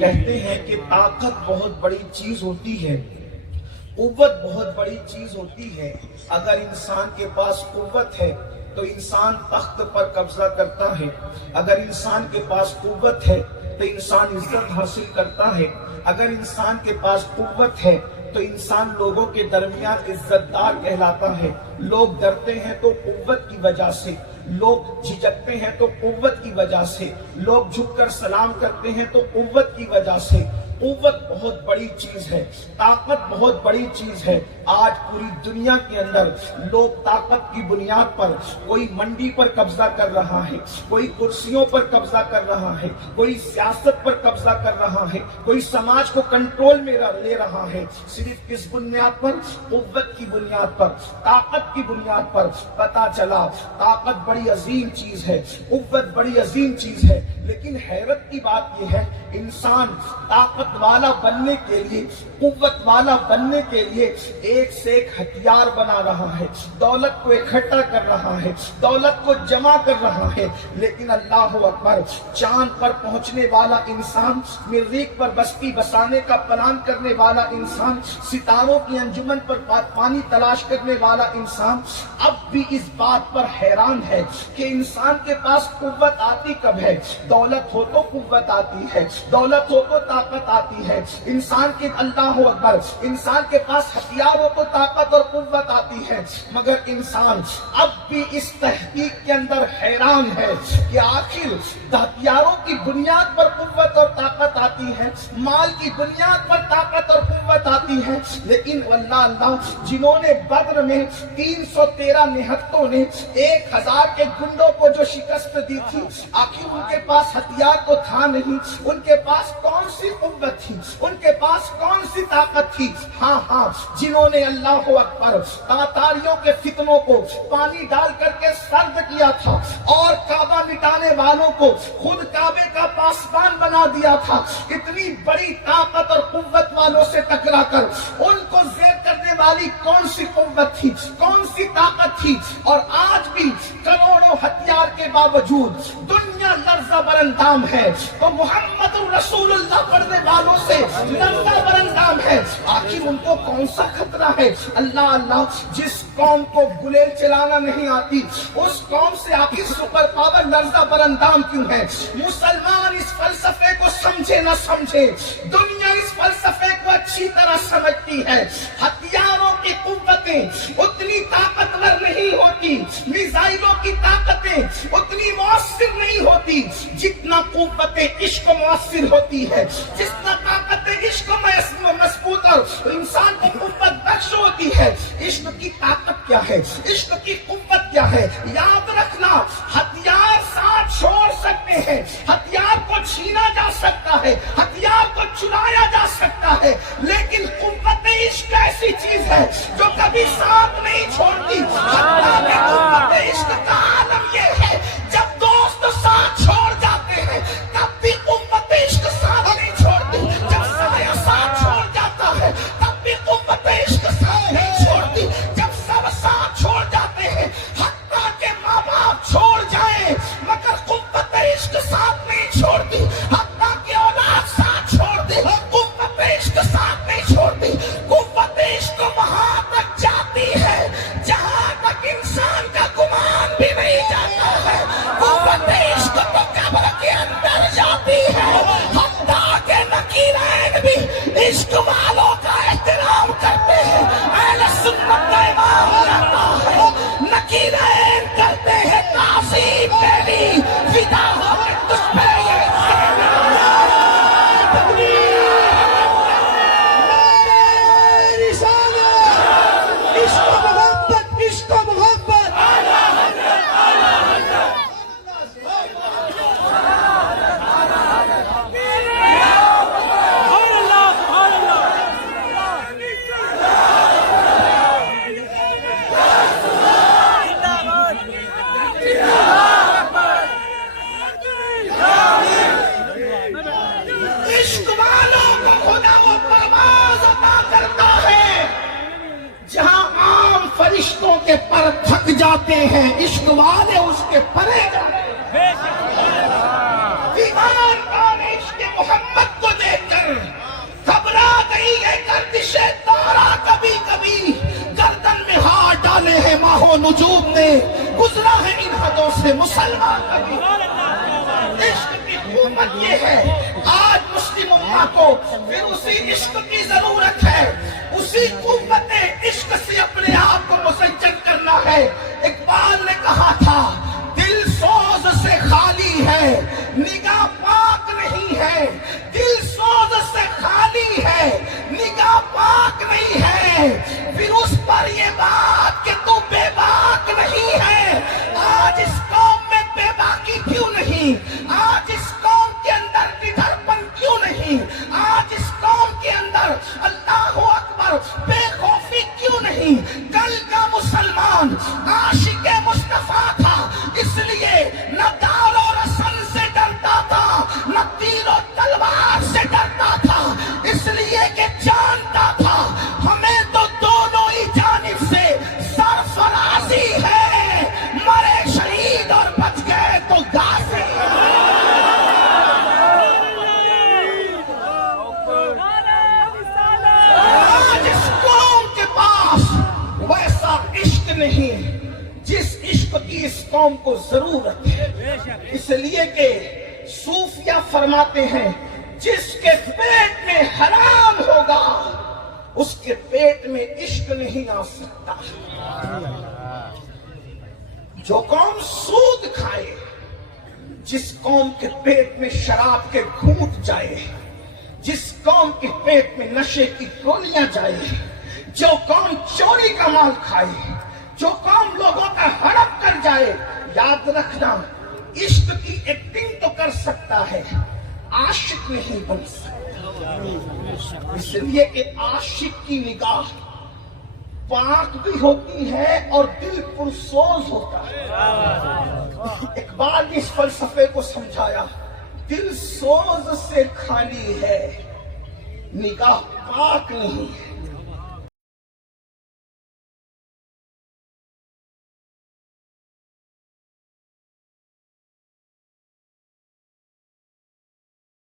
کہتے ہیں کہ طاقت بہت بڑی چیز ہوتی ہے، قوت بہت بڑی چیز ہوتی ہے۔ اگر انسان کے پاس قوت ہے تو انسان تخت پر قبضہ کرتا ہے، اگر انسان کے پاس قوت ہے تو انسان عزت حاصل کرتا ہے، اگر انسان کے پاس قوت ہے تو انسان لوگوں کے درمیان عزت دار کہلاتا ہے۔ لوگ ڈرتے ہیں تو قوت کی وجہ سے، لوگ جھجکتے ہیں تو قوت کی وجہ سے، لوگ جھک کر سلام کرتے ہیں تو قوت کی وجہ سے۔ قوت بہت بڑی چیز ہے، طاقت بہت بڑی چیز ہے۔ آج پوری دنیا کے اندر لوگ طاقت کی بنیاد پر، کوئی منڈی پر قبضہ کر رہا ہے، کوئی کرسیوں پر قبضہ کر رہا ہے، کوئی سیاست پر قبضہ کر رہا ہے، کوئی سماج کو کنٹرول میں لے رہا ہے۔ صرف کس بنیاد پر؟ قوت کی بنیاد پر، طاقت کی بنیاد پر۔ پتا چلا طاقت بڑی عظیم چیز ہے، قوت بڑی عظیم چیز ہے، لیکن حیرت کی بات یہ ہے انسان طاقت والا بننے کے لیے، قوت والا بننے کے لیے ایک سے ایک ہتھیار بنا رہا ہے، دولت کو اکٹھا کر رہا ہے، دولت کو جمع کر رہا ہے، لیکن اللہ اکبر، چاند پر پہنچنے والا انسان، مریخ پر بستی بسانے کا پلان کرنے والا انسان، ستاروں کی انجمن پر پانی تلاش کرنے والا انسان اب بھی اس بات پر حیران ہے کہ انسان کے پاس قوت آتی کب ہے؟ دولت ہو تو قوت آتی ہے، دولت ہو تو طاقت آتی ہے۔ انسان کے اللہ اکبر، انسان کے پاس ہتھیار ہو تو طاقت اور قوت آتی ہے، مگر انسان اب بھی اس تحقیق کے اندر حیران ہے کہ آخر ہتھیاروں کی بنیاد پر قوت اور طاقت آتی ہے، مال کی بنیاد پر طاقت اور قوت آتی ہے، لیکن اللہ جنہوں نے بدر میں 313 نہتوں نے 1000 کے گنڈوں کو جو شکست دی تھی، آخر ان کے پاس ہتھیار تو تھا نہیں، ان کے پاس کون سی قوت تھی، ان کے پاس کون سی طاقت تھی؟ ہاں جنہوں نے اللہ اکبر تاتاریوں کے فتنوں کو پانی ڈال کر کے سرد کیا تھا اور کعبہ مٹانے والوں کو خود کعبے کا پاسبان بنا دیا تھا، اتنی بڑی طاقت اور قوت والوں سے ٹکرا کر ان کو زیر کرنے والی کون سی قوت تھی، کون سی طاقت تھی؟ اور آج بھی کروڑوں ہتھیار کے باوجود دنیا لرزہ برندام ہے، تو محمد رسول اللہ پڑھنے والوں سے لرزہ برندام ہے۔ آخر ان کو کون سا خطرہ ہے؟ اللہ، جس قوم کو گلیل چلانا نہیں آتی اس قوم سے آخر سپر پاور لرزہ برندام کیوں ہے؟ مسلمان اس فلسفے کو سمجھے نہ سمجھے، دنیا اس فلسفے کو اچھی طرح سمجھتی ہے۔ ہتھیاروں کی قوتیں اتنی طاقتور نہیں ہوتی، میزائلوں کی طاقتیں اتنی مؤثر نہیں ہوتی جتنا قوت عشق مؤثر ہوتی ہے، جتنا طاقت عشق مضبوط اور انسان کو قوت بخش ہوتی ہے۔ عشق کی طاقت کیا ہے؟ عشق کی قوت کیا ہے؟ یاد رکھنا، ہتھیار ساتھ چھوڑ سکتے ہیں، ہتھیار کو چھینا جا سکتا ہے، ہتھیار کو چرایا جا سکتا ہے، لیکن قوت عشق ایسی چیز ہے جو کبھی ساتھ نہیں چھوڑتی۔ قوت عشق کا عالم یہ ہے جب دوست ساتھ چھوڑ جاتے ہیں تب بھی قوت عشق ساتھ نہیں چھوڑتی، جب سایہ ساتھ چھوڑ جاتا ہے تب بھی قوت عشق ساتھ نہیں چھوڑتی، جب سب ساتھ چھوڑ جاتے ہیں حتیٰ کہ ماں باپ چھوڑ جائیں مگر قوت عشق ساتھ نہیں چھوڑتی، حتیٰ کہ اولاد ساتھ چھوڑ دے قوت عشق ساتھ نہیں چھوڑتی۔ قوت عشق وہاں تک جاتی ہے جہاں تک انسان کا گمان بھی نہیں جاتا ہے، قوت عشق تو قبر کے اندر جاتی ہے، حتیٰ کہ نکیرین بھی عشق والوں کا احترام کرتے ہیں۔ اہل سنت کا امام کہتا ہے نکیرین کرتے ہیں تعظیم تیری، فدا ہو کے تجھ پہ یہ فرشتوں کے پر تھک جاتے ہیں، عشق والے اس کے پرے جاتے ہیں۔ دیوان کون عشق محمد کو دے و نجوم نے گزرا ہے ان حدوں سے مسلمان نبی۔ عشق کی قوت یہ ہے، آج مسلم امہ کو پھر اسی عشق کی ضرورت ہے، اسی قوت عشق سے اپنے آپ کو مسجل کرنا ہے۔ اقبال نے کہا تھا دل سوز سے خالی ہے نگاہ پاک نہیں ہے، دل سوز سے خالی ہے نگاہ پاک نہیں ہے، پھر اس پر یہ بات کہ تو بے باک نہیں ہے۔ آج اس قوم میں بے باکی کیوں نہیں؟ آج اس قوم کے اندر نڈرپن کیوں نہیں؟ آج اس قوم کے اندر اللہ اکبر بے خوفی کیوں نہیں؟ کل کا مسلمان عاشق مصطفیٰ تھا، اس لیے نہ دار و رسن سے ڈرتا تھا، نہ تیر و تلوار سے ڈرتا تھا، اس لیے کہ جانتا تھا ہمیں تو دونوں ہی جانب سے سرفرازی ہے، مرے شہید اور بچ گئے تو غازی۔ آج اس قوم کے پاس ویسا عشق نہیں جس عشق کی اس قوم کو ضرورت ہے، اس لیے کہ صوفیہ فرماتے ہیں جس کے پیٹ میں حرام ہوگا اس کے پیٹ میں عشق نہیں آ سکتا۔ جو قوم سود کھائے، جس قوم کے پیٹ میں شراب کے گھونٹ جائے، جس قوم کے پیٹ میں نشے کی گولیاں جائے، جو قوم چوری کا مال کھائے، جو قوم لوگوں کا ہڑپ کر جائے، یاد رکھنا عشق کی ایکٹنگ تو کر سکتا ہے، عاشق نہیں بن سکتا۔ اس لیے کہ عاشق کی نگاہ پاک بھی ہوتی ہے اور دل پرسوز ہوتا ہے۔ اقبال نے اس فلسفے کو سمجھایا، دل سوز سے خالی ہے نگاہ پاک نہیں ہے۔